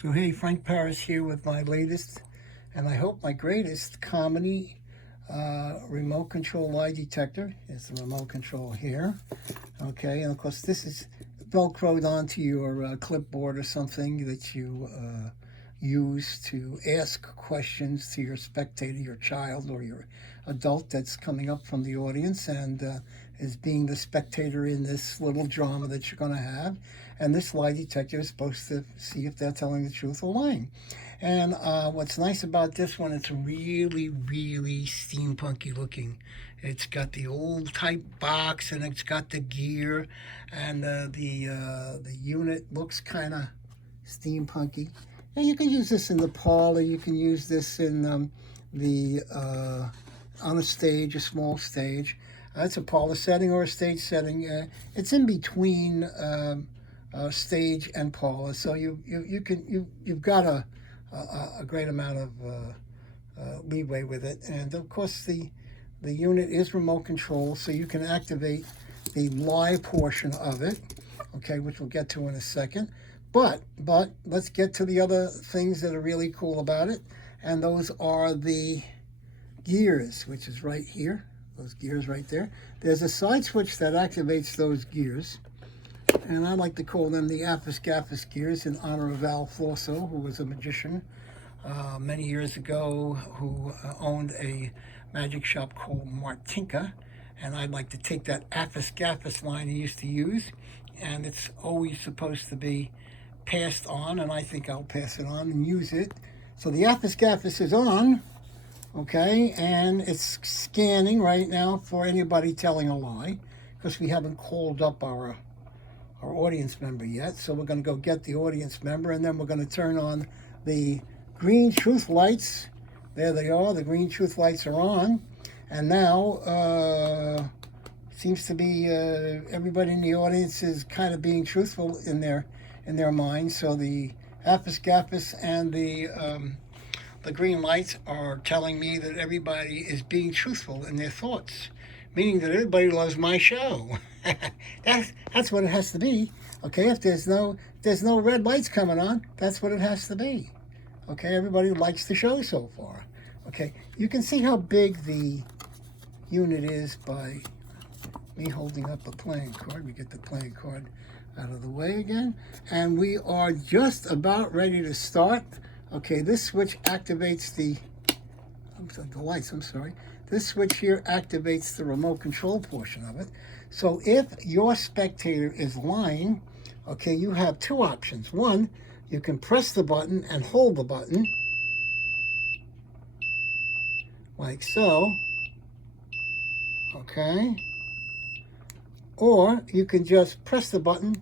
So hey, Frank Paris here with my latest, and I hope my greatest comedy remote control lie detector. It's the remote control here. Okay, and of course this is velcroed onto your clipboard or something that you use to ask questions to your spectator, your child, or your adult that's coming up from the audience and is being the spectator in this little drama that you're going to have. And this lie detector is supposed to see if they're telling the truth or lying. And what's nice about this one, it's really, really steampunky looking. It's got the old type box and it's got the gear, and the unit looks kind of steampunky. And you can use this in the parlor. You can use this in the on a stage, a small stage. It's a parlor setting or a stage setting. It's in between stage and parlor, so you've got a great amount of leeway with it. And of course, the unit is remote control, so you can activate the live portion of it. Okay, which we'll get to in a second. But let's get to the other things that are really cool about it, and those are the gears, which is right here. Those gears right there. There's a side switch that activates those gears, and I like to call them the Apis Gaffis gears in honor of Val Florso, who was a magician many years ago, who owned a magic shop called Martinka. And I'd like to take that Apis Gaffis line he used to use, and it's always supposed to be passed on, and I think I'll pass it on and use it. So the Apis Gaffis is on, okay, and it's scanning right now for anybody telling a lie, because we haven't called up our audience member yet. So we're going to go get the audience member, and then we're going to turn on the green truth lights. There they are. The green truth lights are on, and now seems to be everybody in the audience is kind of being truthful in their minds. So the Apis Gaffis and the green lights are telling me that everybody is being truthful in their thoughts, meaning that everybody loves my show. That's what it has to be. Okay, if there's no red lights coming on, that's what it has to be. Okay, everybody likes the show so far. Okay, you can see how big the unit is by me holding up a playing card. We get the playing card out of the way again, and we are just about ready to start. Okay, this switch activates the lights. I'm sorry. This switch here activates the remote control portion of it. So if your spectator is lying, okay, you have two options. One, you can press the button and hold the button like so. Okay. Or you can just press the button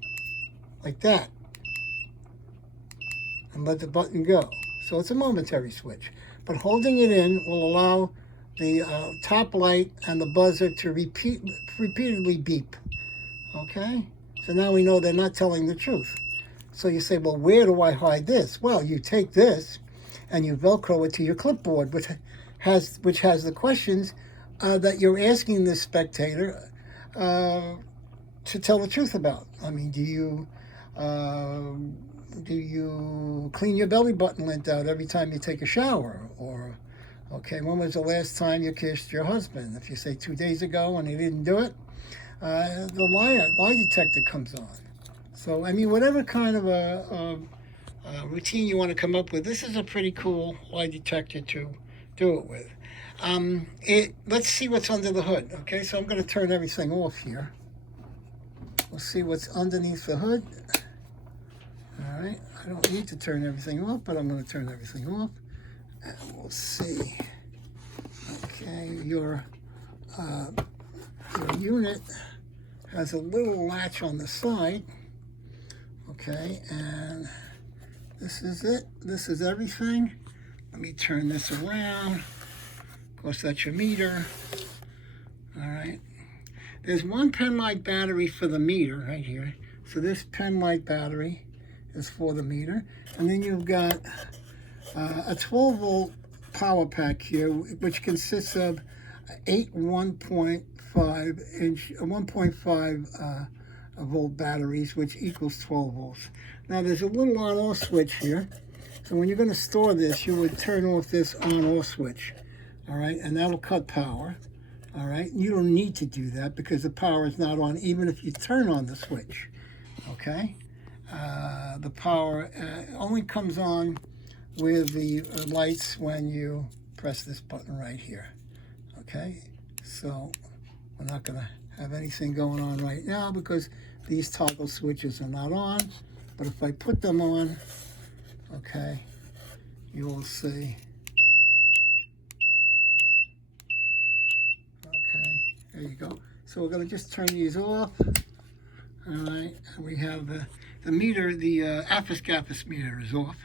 like that and let the button go. So it's a momentary switch. But holding it in will allow the top light and the buzzer to repeatedly beep. Okay? So now we know they're not telling the truth. So you say, well, where do I hide this? Well, you take this and you Velcro it to your clipboard, which has the questions that you're asking the spectator to tell the truth about. I mean, do you clean your belly button lint out every time you take a shower? Or, okay, when was the last time you kissed your husband? If you say 2 days ago and he didn't do it, the lie detector comes on. So, I mean, whatever kind of a routine you want to come up with, this is a pretty cool lie detector to do it with. Let's see what's under the hood. Okay, so I'm going to turn everything off here. We'll see what's underneath the hood. All right, I don't need to turn everything off, but I'm going to turn everything off, and we'll see. Okay, your unit has a little latch on the side. Okay, and this is it. This is everything. Let me turn this around. Of course, that's your meter. All right. There's one pen light battery for the meter right here. So this pen light battery is for the meter. And then you've got a 12 volt power pack here, which consists of 8 1.5 volt batteries, which equals 12 volts. Now there's a little on-off switch here, So when you're going to store this, you would turn off this on-off switch, all right, and that'll cut power, all right. You don't need to do that because the power is not on, even if you turn on the switch, okay. The power only comes on with the lights when you press this button right here, okay. So we're not going to have anything going on right now because these toggle switches are not on, but if I put them on, okay, you will see. Okay, there you go. So we're going to just turn these off. All right, and we have the meter, the appus meter is off.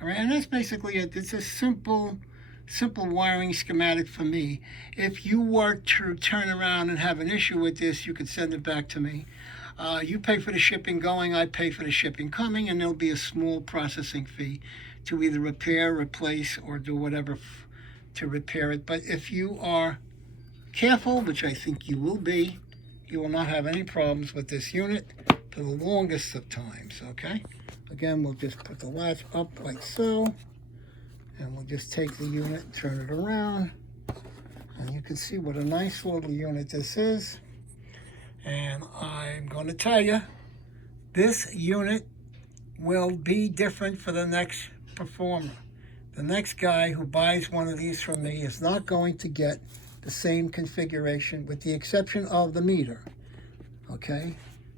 All right, and that's basically it. It's a simple wiring schematic for me. If you were to turn around and have an issue with this, you could send it back to me. You pay for the shipping going, I pay for the shipping coming, and there'll be a small processing fee to either repair, replace, or do whatever to repair it. But if you are careful, which I think you will be, you will not have any problems with this unit for the longest of times, okay? Again, we'll just put the latch up like so, and we'll just take the unit and turn it around, and you can see what a nice little unit this is. And I'm going to tell you, this unit will be different for the next performer. The next guy who buys one of these from me is not going to get the same configuration, with the exception of the meter, okay?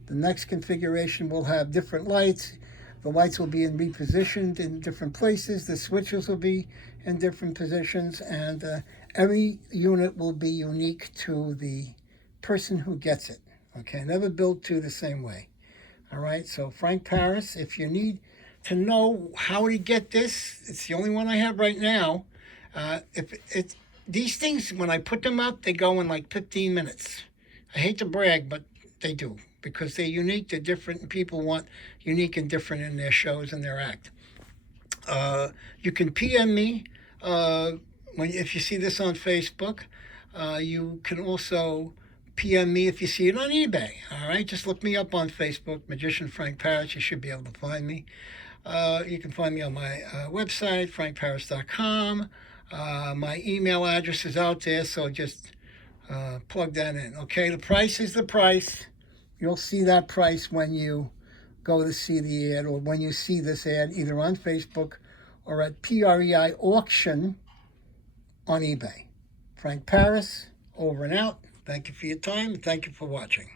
The next configuration will have different lights. The lights will be repositioned in different places. The switches will be in different positions, and every unit will be unique to the person who gets it, okay? Never built to the same way, all right? So Frank Paris, if you need to know how to get this, it's the only one I have right now. These things, when I put them up, they go in like 15 minutes. I hate to brag, but they do, because they're unique, they're different, and people want unique and different in their shows and their act. You can PM me if you see this on Facebook. You can also PM me if you see it on eBay, all right? Just look me up on Facebook, Magician Frank Paris. You should be able to find me. You can find me on my website, frankparis.com. My email address is out there, so just plug that in, okay? The price is the price. You'll see that price when you go to see the ad, or when you see this ad either on Facebook or at PREI Auction on eBay. Frank Paris, over and out. Thank you for your time, and thank you for watching.